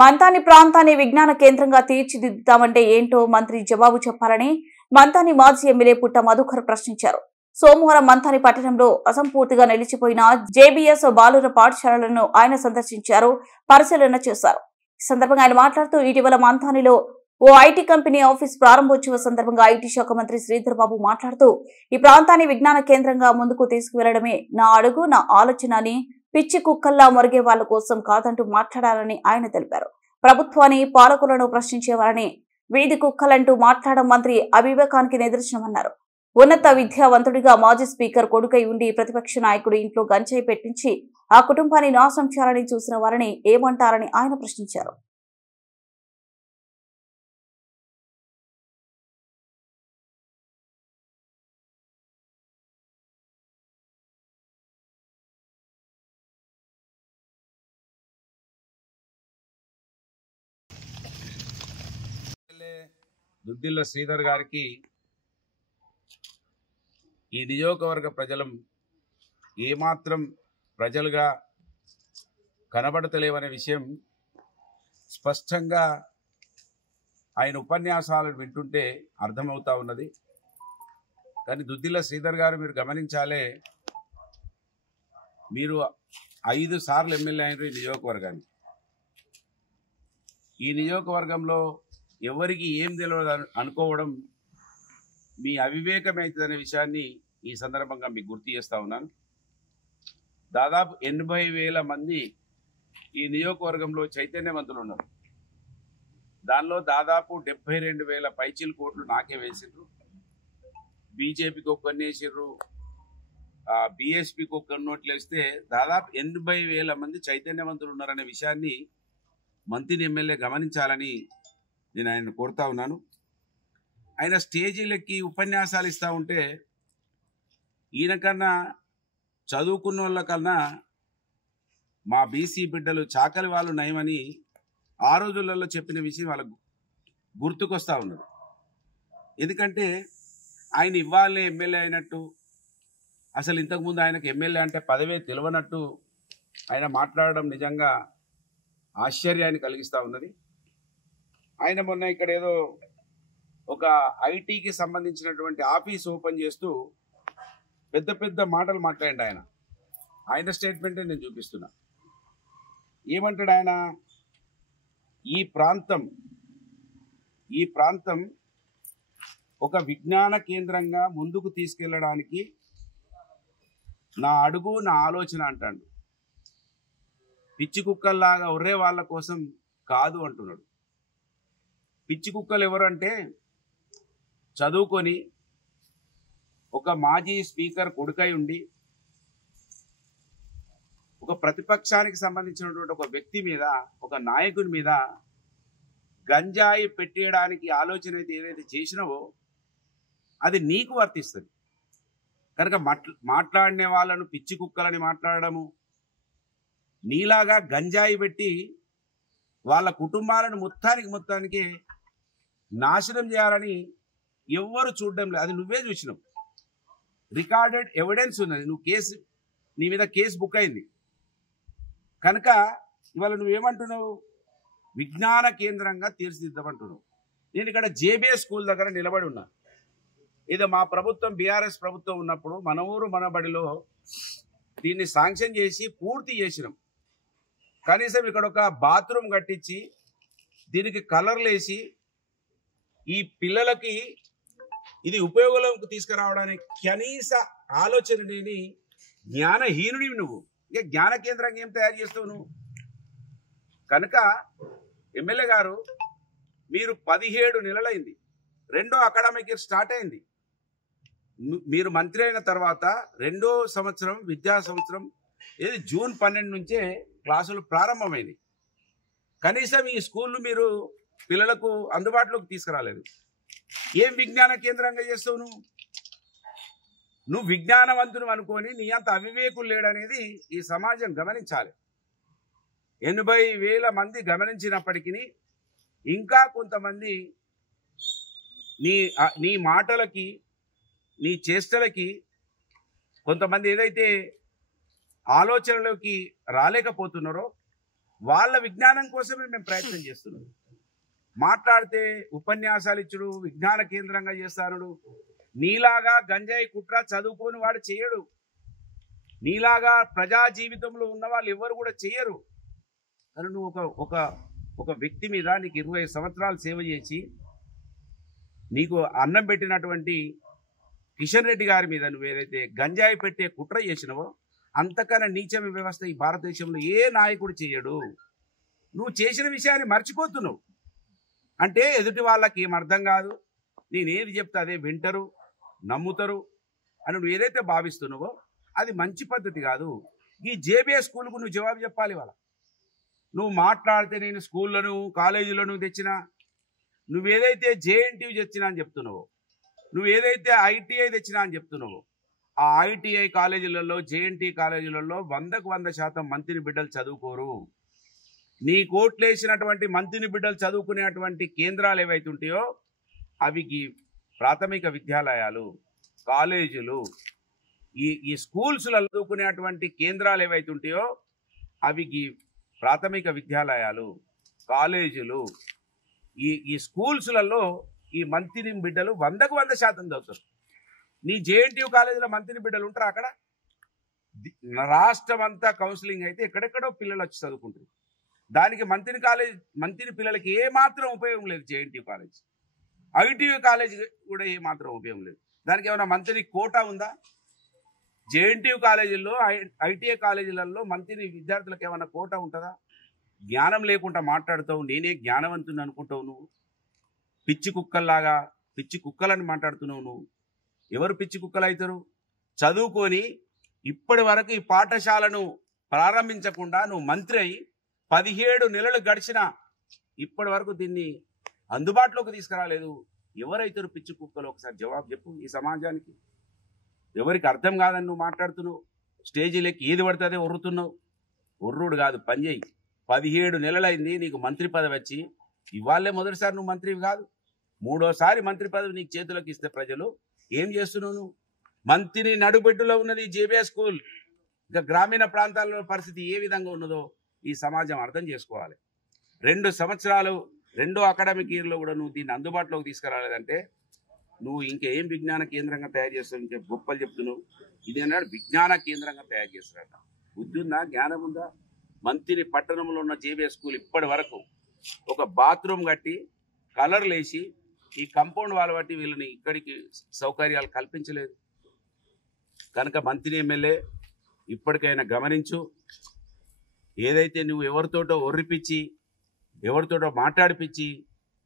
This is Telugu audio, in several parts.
మంతాని ప్రాంతాన్ని విజ్ఞాన కేంద్రంగా తీర్చిదిద్దుతామంటే ఏంటో మంత్రి జవాబు చెప్పాలని మంతాని మాజీ ఎమ్మెల్యే పుట్ట మధుకర్ ప్రశ్నించారు. సోమవారం మంతాని పట్టణంలో అసంపూర్తిగా నిలిచిపోయిన జేబీఎస్ బాలుర పాఠశాలలను ఆయన సందర్శించారు, పరిశీలన చేశారు. ఈ సందర్భంగా ఆయన మాట్లాడుతూ ఇటీవల మంతానిలో ఓ ఐటీ కంపెనీ ఆఫీస్ ప్రారంభోత్సవ సందర్భంగా ఐటీ శాఖ మంత్రి శ్రీధర్ బాబు మాట్లాడుతూ ఈ ప్రాంతాన్ని విజ్ఞాన కేంద్రంగా ముందుకు తీసుకువెళ్లడమే నా అడుగు, నా ఆలోచన అని, పిచ్చి కుక్కల్లా మొరిగే వాళ్ల కోసం కాదంటూ మాట్లాడాలని ఆయన తెలిపారు. ప్రభుత్వాన్ని, పాలకులను ప్రశ్నించేవారని, వీధి కుక్కలంటూ మాట్లాడడం మంత్రి అవివేకానికి నిదర్శనమన్నారు. ఉన్నత విద్యావంతుడిగా మాజీ స్పీకర్ కొడుకై ఉండి ప్రతిపక్ష నాయకుడు ఇంట్లో గంజాయి పెట్టించి ఆ కుటుంబాన్ని నాశనం చేయాలని చూసిన వారిని ఏమంటారని ఆయన ప్రశ్నించారు. దుద్దిల్ల శ్రీధర్ గారికి ఈ నియోజకవర్గ ప్రజలు ఏమాత్రం ప్రజలుగా కనబడతలేవనే విషయం స్పష్టంగా ఆయన ఉపన్యాసాలను వింటుంటే అర్థమవుతా ఉన్నది. కానీ దుద్దిల్ల శ్రీధర్ గారు మీరు గమనించాలే, మీరు 5 సార్లు ఎమ్మెల్యే అయినారు ఈ నియోజకవర్గానికి. ఈ నియోజకవర్గంలో ఎవరికి ఏం తెలియదు అనుకోవడం మీ అవివేకమైతుందనే విషయాన్ని ఈ సందర్భంగా మీకు గుర్తు చేస్తూ ఉన్నాను. దాదాపు 80,000 మంది ఈ నియోజకవర్గంలో చైతన్యవంతులు ఉన్నారు. దానిలో దాదాపు 72,000 పైచీల కోట్లు నాకే వేసిండ్రు, బీజేపీకి ఒక్కరిని వేసిర్రు, బీఎస్పీకి ఒక్కరి నోట్లు వేస్తే దాదాపు 80,000 మంది చైతన్యవంతులు ఉన్నారనే విషయాన్ని మంత్రిని ఎమ్మెల్యే గమనించాలని నేను ఆయన కోరుతా ఉన్నాను. ఆయన స్టేజీలకి ఉపన్యాసాలు ఇస్తూ ఉంటే ఈయన కన్నా చదువుకున్న వాళ్ళకన్నా మా బీసీ బిడ్డలు చాకలి వాళ్ళు నయమని ఆ రోజులలో చెప్పిన విషయం వాళ్ళకు గుర్తుకొస్తూ ఉన్నది. ఎందుకంటే ఆయన ఇవ్వాలనే ఎమ్మెల్యే అయినట్టు, అసలు ఇంతకుముందు ఆయనకు ఎమ్మెల్యే అంటే పదవే తెలియనట్టు ఆయన మాట్లాడడం నిజంగా ఆశ్చర్యాన్ని కలిగిస్తూ ఉన్నది. ఆయన మొన్న ఇక్కడ ఏదో ఒక ఐటీకి సంబంధించినటువంటి ఆఫీస్ ఓపెన్ చేస్తూ పెద్ద పెద్ద మాటలు మాట్లాడండి. ఆయన స్టేట్మెంటే నేను చూపిస్తున్నా. ఏమంటాడు ఆయన, ఈ ప్రాంతం ఒక విజ్ఞాన కేంద్రంగా ముందుకు తీసుకెళ్ళడానికి నా అడుగు, నా ఆలోచన అంటాడు. పిచ్చి కుక్కల్లాగా ఒర్రే వాళ్ళ కోసం కాదు అంటున్నాడు. పిచ్చి కుక్కలు ఎవరంటే చదువుకొని ఒక మాజీ స్పీకర్ కొడుకై ఉండి ఒక ప్రతిపక్షానికి సంబంధించినటువంటి ఒక వ్యక్తి మీద, ఒక నాయకుని మీద గంజాయి పెట్టేయడానికి ఆలోచన అయితే ఏదైతే చేసినావో అది నీకు వర్తిస్తుంది. కనుక మాట్లాడిన వాళ్ళను పిచ్చి కుక్కలని మాట్లాడడము, నీలాగా గంజాయి పెట్టి వాళ్ళ కుటుంబాలను మొత్తానికి నాశనం చేయాలని ఎవ్వరు చూడడం లేదు. అది నువ్వే చూసినావు, రికార్డెడ్ ఎవిడెన్స్ ఉన్నది. నీ మీద కేసు బుక్ అయింది. కనుక ఇవాళ నువ్వేమంటున్నావు, విజ్ఞాన కేంద్రంగా తీర్చిదిద్దామంటున్నావు. నేను ఇక్కడ జేబీఎస్ స్కూల్ దగ్గర నిలబడి ఉన్నా. ఇది మా ప్రభుత్వం, బీఆర్ఎస్ ప్రభుత్వం ఉన్నప్పుడు మన ఊరు మన బడిలో దీన్ని శాంక్షన్ చేసి పూర్తి చేసినాం. కనీసం ఇక్కడ ఒక బాత్రూమ్ కట్టించి దీనికి కలర్లు వేసి ఈ పిల్లలకి ఇది ఉపయోగంలోకి తీసుకురావడానికి కనీస ఆలోచన లేని జ్ఞానహీనుడివి నువ్వు. ఇక జ్ఞాన కేంద్రంగా ఏం తయారు చేస్తావు నువ్వు? కనుక ఎమ్మెల్యే గారు, మీరు 17 నెలలైంది, 2వ అకాడమిక్ ఇయర్ స్టార్ట్ అయింది. మీరు మంత్రి అయిన తర్వాత 2వ సంవత్సరం విద్యా సంవత్సరం ఏది జూన్ 12 నుంచే క్లాసులు ప్రారంభమైంది. కనీసం ఈ స్కూళ్ళు మీరు పిల్లలకు అందుబాటులోకి తీసుకురాలేదు. ఏం విజ్ఞాన కేంద్రంగా చేస్తావు నువ్వు విజ్ఞానవంతులు అనుకొని నీ అంత అవివేకులు లేడనేది ఈ సమాజం గమనించాలి. 80,000 మంది గమనించినప్పటికీ ఇంకా కొంతమంది నీ మాటలకి, నీ చేష్టలకి కొంతమంది ఏదైతే ఆలోచనలోకి రాలేకపోతున్నారో వాళ్ళ విజ్ఞానం కోసమే మేము ప్రయత్నం చేస్తున్నాం. మాట్లాడితే ఉపన్యాసాలు ఇచ్చుడు, విజ్ఞాన కేంద్రంగా చేస్తాడు. నీలాగా గంజాయి కుట్ర చదువుకొని వాడు చేయడు. నీలాగా ప్రజా జీవితంలో ఉన్న వాళ్ళు ఎవరు కూడా చేయరు. కానీ నువ్వు ఒక వ్యక్తి మీద నీకు 20 సంవత్సరాలు సేవ చేసి నీకు అన్నం పెట్టినటువంటి కిషన్ రెడ్డి గారి మీద నువ్వు ఏదైతే గంజాయి పెట్టే కుట్ర చేసినవో అంతకన్నా నీచమైన వ్యవస్థ ఈ భారతదేశంలో ఏ నాయకుడు చేయడు. నువ్వు చేసిన విషయాన్ని మర్చిపోతున్నావు. అంటే ఎదుటి వాళ్ళకి ఏం అర్థం కాదు, నేనేది చెప్తే అదే వింటారు, నమ్ముతారు అని నువ్వు ఏదైతే భావిస్తున్నావో అది మంచి పద్ధతి కాదు. ఈ జేబీఎస్ స్కూల్కు నువ్వు జవాబు చెప్పాలి. వాళ్ళ నువ్వు మాట్లాడితే నేను స్కూళ్ళను కాలేజీలను తెచ్చినా, నువ్వేదైతే జేఎన్టీయూ తెచ్చినా అని చెప్తున్నావో, నువ్వేదైతే ఐటీఐ తెచ్చినా అని చెప్తున్నావో, ఆ ఐటీఐ కాలేజీలలో జేఎన్టీ కాలేజీలలో 100కు 100% మంత్రి బిడ్డలు చదువుకోరు. నీ కోట్లేసినటువంటి మంత్రి బిడ్డలు చదువుకునేటువంటి కేంద్రాలు ఏవైతే ఉంటాయో అవి ప్రాథమిక విద్యాలయాలు, కాలేజీలు, ఈ స్కూల్స్లలో చదువుకునేటువంటి కేంద్రాలు ఏవైతే ఉంటాయో అవి ప్రాథమిక విద్యాలయాలు, కాలేజీలు, ఈ స్కూల్స్లలో ఈ మంత్రి బిడ్డలు 100కు 100% చదువుతారు. నీ జేఎన్టీయూ కాలేజీలో మంత్రి బిడ్డలు ఉంటారు. అక్కడ రాష్ట్రం అంతా కౌన్సిలింగ్ అయితే ఎక్కడెక్కడో పిల్లలు వచ్చి చదువుకుంటారు. దానికి మంత్రి పిల్లలకి ఏమాత్రం ఉపయోగం లేదు. జేఎన్టీయూ కాలేజ్, ఐటీయూ కాలేజ్ కూడా ఏమాత్రం ఉపయోగం లేదు. దానికి ఏమైనా మంత్రి కోటా ఉందా? జేఎన్టీయూ కాలేజీల్లో ఐటీఐ కాలేజీలలో మంత్రి విద్యార్థులకు ఏమైనా కోటా ఉంటుందా? జ్ఞానం లేకుండా మాట్లాడుతావు. నేనే జ్ఞానవంతుని అనుకుంటావు. నువ్వు పిచ్చి కుక్కల్లాగా పిచ్చి కుక్కలని మాట్లాడుతున్నావు. నువ్వు ఎవరు పిచ్చి కుక్కలు అవుతారు? చదువుకొని ఇప్పటి వరకు ఈ పాఠశాలను ప్రారంభించకుండా నువ్వు మంత్రి అయి 17 నెలలు గడిచినా ఇప్పటి వరకు దీన్ని అందుబాటులోకి తీసుకురాలేదు. ఎవరైతారు పిచ్చి కుక్కలు? ఒకసారి జవాబు చెప్పు ఈ సమాజానికి. ఎవరికి అర్థం కాదని నువ్వు మాట్లాడుతున్నావు. స్టేజీలకి ఏది పడితే ఒర్రుతున్నావు. ఒర్రుడు కాదు, పని చేయి. 17 నెలలైంది నీకు మంత్రి పదవి వచ్చి. ఇవాళే మొదటిసారి నువ్వు మంత్రివి కాదు, 3వసారి మంత్రి పదవి నీకు చేతులకు ఇస్తే ప్రజలు ఏం చేస్తున్నావు నువ్వు? మంత్రి నడుబెడ్డులో ఉన్నది జేబీఎస్ స్కూల్. ఇంకా గ్రామీణ ప్రాంతాల్లో పరిస్థితి ఏ విధంగా ఉన్నదో ఈ సమాజం అర్థం చేసుకోవాలి. 2 సంవత్సరాలు 2వ అకాడమిక్ ఇయర్లో కూడా నువ్వు దీన్ని అందుబాటులోకి తీసుకురాలేదంటే నువ్వు ఇంకేం విజ్ఞాన కేంద్రంగా తయారు చేస్తావు? ఇంకే గొప్పలు చెప్తున్నావు. ఇదేనాడు విజ్ఞాన కేంద్రంగా తయారు చేస్తారట. బుద్ధి ఉందా? జ్ఞానం ఉందా? మంత్రి పట్టణంలో ఉన్న జేబీఎస్ స్కూల్ ఇప్పటి వరకు ఒక బాత్రూమ్ కట్టి కలర్లు వేసి ఈ కంపౌండ్ వాళ్ళ బట్టి వీళ్ళని ఇక్కడికి సౌకర్యాలు కల్పించలేదు. కనుక మంత్రి ఎమ్మెల్యే ఇప్పటికైనా గమనించు. ఏదైతే నువ్వు ఎవరితోటో ఒర్రిపిచ్చి ఎవరితోటో మాట్లాడిపిచ్చి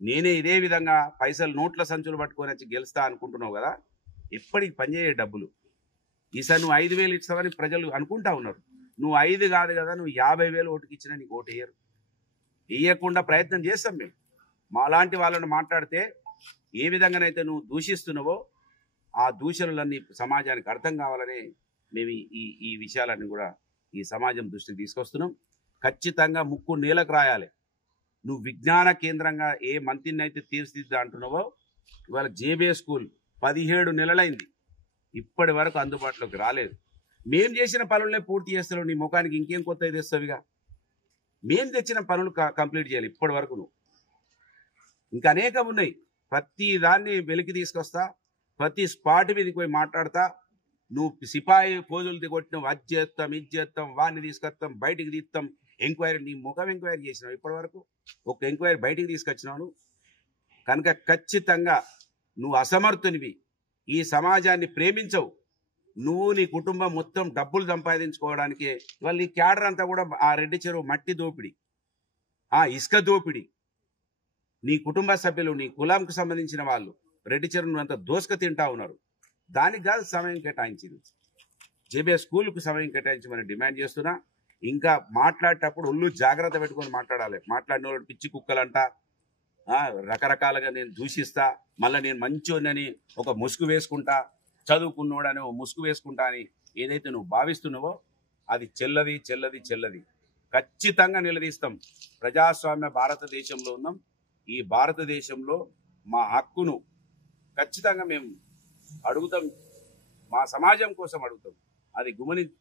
నేనే ఇదే విధంగా పైసలు నోట్ల సంచులు పట్టుకొని వచ్చి గెలుస్తా అనుకుంటున్నావు కదా, ఎప్పటికి పనిచేయే డబ్బులు. ఈసారి నువ్వు 5,000 ఇస్తావని ప్రజలు అనుకుంటా ఉన్నారు. నువ్వు 5 కాదు కదా, నువ్వు 50,000 ఓటుకి ఇచ్చినా నీకు ఓటు వేయరు. వేయకుండా ప్రయత్నం చేస్తాం మేము. మాలాంటి వాళ్ళని మాట్లాడితే ఏ విధంగానైతే నువ్వు దూషిస్తున్నావో ఆ దూషణలన్నీ సమాజానికి అర్థం కావాలని మేము ఈ విషయాలన్నీ కూడా ఈ సమాజం దృష్టికి తీసుకొస్తున్నాం. ఖచ్చితంగా ముక్కు నేలకు రాయాలి. నువ్వు విజ్ఞాన కేంద్రంగా ఏ మంత్రిని అయితే తీర్చిదిద్దా అంటున్నావో ఇవాళ జేబీఎస్ స్కూల్ 17 నెలలైంది, ఇప్పటి వరకు అందుబాటులోకి రాలేదు. మేం చేసిన పనులనే పూర్తి చేస్తున్నావు. నీ ముఖానికి ఇంకేం కొత్త తెస్తావుగా? మేం తెచ్చిన పనులు కంప్లీట్ చేయాలి. ఇప్పటి వరకు నువ్వు ఇంకా అనేకం ఉన్నాయి. ప్రతి దాన్ని వెలికి తీసుకొస్తా, ప్రతి స్పాట్ మీదకి పోయి మాట్లాడతా. నువ్వు సిపాయి పోజులు కొట్టినావు, అది చేస్తాం ఇది చేస్తాం, వాడిని తీసుకొస్తాం, బయటికి తీస్తాం, ఎంక్వైరీ. నీ ముఖం ఎంక్వైరీ చేసినావు ఇప్పటి వరకు? ఒక ఎంక్వైరీ బయటికి తీసుకొచ్చినావు. కనుక ఖచ్చితంగా నువ్వు అసమర్థునివి. ఈ సమాజాన్ని ప్రేమించవు. నువ్వు నీ కుటుంబం మొత్తం డబ్బులు సంపాదించుకోవడానికి ఇవాళ నీ క్యాడర్ అంతా కూడా ఆ రెడ్డి చెరువు మట్టి దోపిడి, ఆ ఇసుక దోపిడి. నీ కుటుంబ సభ్యులు నీ కులంకు సంబంధించిన వాళ్ళు రెడ్డి చెరువును అంతా దోసుక తింటా ఉన్నారు. దానికి కాదు సమయం కేటాయించింది. జేబీఎస్ స్కూల్కు సమయం కేటాయించమని డిమాండ్ చేస్తున్నా. ఇంకా మాట్లాడేటప్పుడు ఒళ్ళు జాగ్రత్త పెట్టుకొని మాట్లాడాలి. మాట్లాడిన వాళ్ళు పిచ్చి కుక్కలంట, రకరకాలుగా నేను దూషిస్తా, మళ్ళీ నేను మంచోనని ఒక ముసుగు వేసుకుంటా, చదువుకున్నోడని ఒక ముసుగు వేసుకుంటా అని ఏదైతే నువ్వు భావిస్తున్నావో అది చెల్లది చెల్లది చెల్లది. ఖచ్చితంగా నిలదీస్తాం. ప్రజాస్వామ్య భారతదేశంలో ఉన్నాం. ఈ భారతదేశంలో మా హక్కును ఖచ్చితంగా మేము అడుగుతాం. మా సమాజం కోసం అడుగుతాం. అది